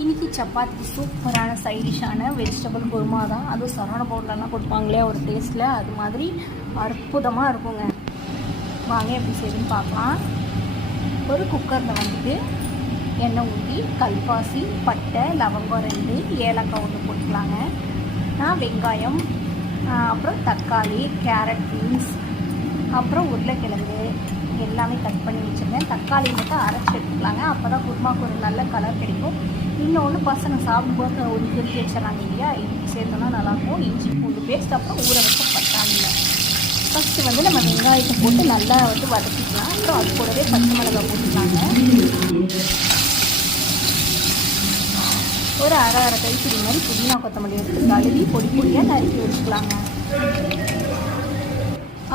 இன்றைக்கி சப்பாத்தி சூப்பரான சைடிஷான வெஜிடபிள் குருமா தான். அதுவும் சரவண பவுடர்லாம் கொடுப்பாங்களே ஒரு டேஸ்ட்டில், அது மாதிரி அற்புதமாக இருக்குங்க. வாங்க எப்படி செய்யுதுன்னு பார்க்கலாம். ஒரு குக்கரில் வந்துட்டு எண்ணெய் ஊற்றி கல்பாசி, பட்டை, லவங்கம் 2, ஏலக்காய் 1 போட்டுக்கலாங்க. நான் வெங்காயம், அப்புறம் தக்காளி, கேரட், பீன்ஸ், அப்புறம் உருளைக்கிழங்கு எல்லாமே கட் பண்ணி வச்சுருந்தேன். தக்காளி மட்டும் அரைச்சி எடுத்துக்கலாங்க. அப்போ தான் குருமாவுக்கு ஒரு நல்ல கலர் கிடைக்கும். இன்னொன்று பசங்க சாப்பிடும்போது ஒரு திருப்பி வச்சிடறாங்க இல்லையா, இஞ்சி சேர்த்தோன்னா நல்லாயிருக்கும். இஞ்சி பூண்டு பேஸ்ட், அப்புறம் ஊற வச்ச பட்டாணியில் ஃபஸ்ட்டு வந்து நம்ம வெங்காயத்தை போட்டு நல்லா வந்து வதக்கிக்கலாம். அப்புறம் அது கூடவே பச்சை மிளகாய் போட்டுக்கலாங்க. ஒரு அரை கைப்பிடி மாதிரி புதினா கொத்தமல்லி எடுத்து கழுவி பொடி பொடியாக நறுக்கி வச்சுக்கலாங்க.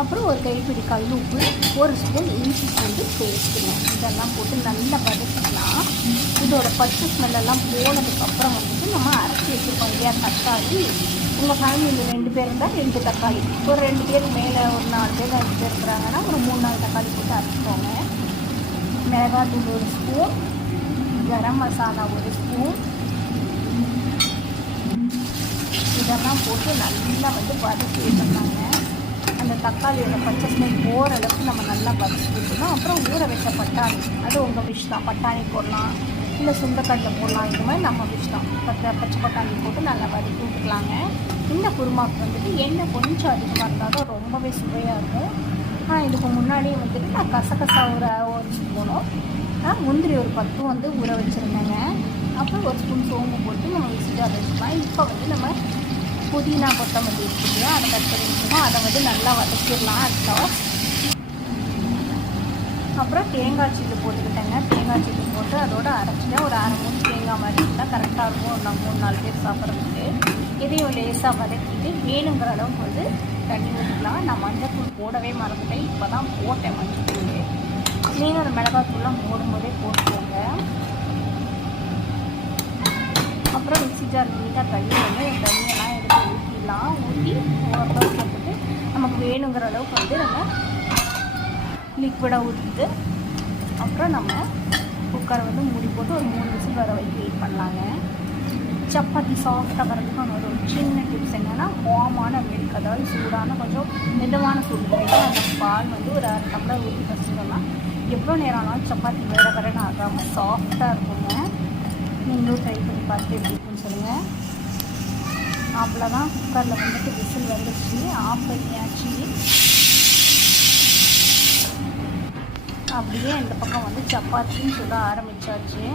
அப்புறம் ஒரு கைப்பிடி கல் உப்பு, ஒரு ஸ்பூன் இஞ்சி பூண்டு பேஸ்ட்டுங்க. இதெல்லாம் போட்டு நல்லா வதக்கிக்கலாம். இதோட பச்சை ஸ்மெல்லாம் போனதுக்கப்புறம் வந்துட்டு நம்ம அரைச்சி வச்சுருக்கோம் இல்லையா தக்காளி. உங்கள் ஃபேமிலியில் 2 பேர் இருந்தால் 2 தக்காளி, ஒரு 2 பேர் மேலே ஒரு 4 பேர் 5 பேர் இருக்கிறாங்கன்னா ஒரு 3-4 தக்காளி போட்டு அரைச்சிக்கோங்க. மிளகாத்தூள் 1 ஸ்பூன், கரம் மசாலா 1 ஸ்பூன், இதெல்லாம் போட்டு நல்லா வந்து வதக்கி வச்சுருந்தாங்க. அந்த தக்காளியோட பச்சை ஸ்மெல் போகிற அளவுக்கு நம்ம நல்லா வதக்கி வச்சுக்கணும். அப்புறம் ஊற வச்ச பட்டாணி, அது உங்கள் விஷ் தான். பட்டாணி போடலாம், இல்லை சுண்டக்கடலை போடலாம். இது மாதிரி நம்ம விஷ் தான். பச்சை பட்டாணி போட்டு நல்லா வதக்கி விட்டுக்கலாங்க. இந்த குருமாவுக்கு வந்துட்டு எண்ணெய் கொஞ்சம் அதிகமாக இருந்தால் தான் ரொம்பவே சுவையாக இருக்கும். இதுக்கு முன்னாடியே வந்துட்டு நான் கசகசா ஒரு ஸ்பூனும், முந்திரி ஒரு 10 வந்து ஊற வச்சுருந்தேங்க. அப்புறம் 1 ஸ்பூன் சோம்பு போட்டு நம்ம மிக்ஸி ஜாரில் வச்சுக்கலாம். இப்போ வந்து நம்ம புதினா கொத்தமல்லி இருக்குல்லையா, அதை கட் பண்ணி வச்சுக்கணும். அதை வந்து நல்லா வதக்கிடலாம் அடுத்தா. அப்புறம் தேங்காய் சீட்டு போட்டுக்கிட்டேங்க. தேங்காய் சீட்டு போட்டு அதோட அரைச்சிட்டேன். ஒரு அரை மூணு தேங்காய் மாதிரி இருந்தால் கரெக்டாக இருக்கும். நம்ம 3-4 பேர் சாப்பிட்றதுக்கு. இதையும் லேசாக வதக்கிட்டு வேணுங்கிற அளவுக்கு வந்து தண்ணி ஊற்றிக்கலாம். நான் மஞ்சள் போடவே மறந்துட்டேன், இப்போ தான் போட்டேன் மஞ்சள் தூள். நீங்கள் அந்த மிளகாத்தூள்லாம் போடும்போதே போட்டுக்கோங்க. அப்புறம் மிக்ஸி ஜார் நீட்டாக தண்ணியெல்லாம் எடுத்து ஊற்றிடலாம். ஊற்றி ஓரளவு போட்டுட்டு நமக்கு வேணுங்கிற அளவுக்கு வந்து நம்ம லிக்விடாக ஊற்றிட்டு அப்புறம் நம்ம குக்கரை வந்து மூடி போட்டு ஒரு 3 விசில் வர வரைக்கும் வெயிட் பண்ணலாங்க. சப்பாத்தி சாஃப்டாக வரதுக்கான ஒரு சின்ன டிப்ஸ் என்னென்னா, வார்மான மில்க், அதாவது சூடான கொஞ்சம் மிதமான சூடு கிடைக்கும். அந்த பால் வந்து ஒரு 1/2 டம்ளர் ஊற்றி வச்சுட்டோம்னா எவ்வளோ நேரம் ஆனாலும் சப்பாத்தி வேற வரன்னு ஆகாமல் சாஃப்டாக இருக்குங்க. நீங்களும் ட்ரை பண்ணி பார்த்து எப்படி இருக்குன்னு சொல்லுங்கள். அவ்வளோதான், குக்கரில் வந்துட்டு விசில் வந்துச்சு, ஆஃப் பண்ணியாச்சு. அப்படியே இந்த பக்கம் வந்து சப்பாத்தின்னு சொல்ல ஆரம்பித்தாச்சு.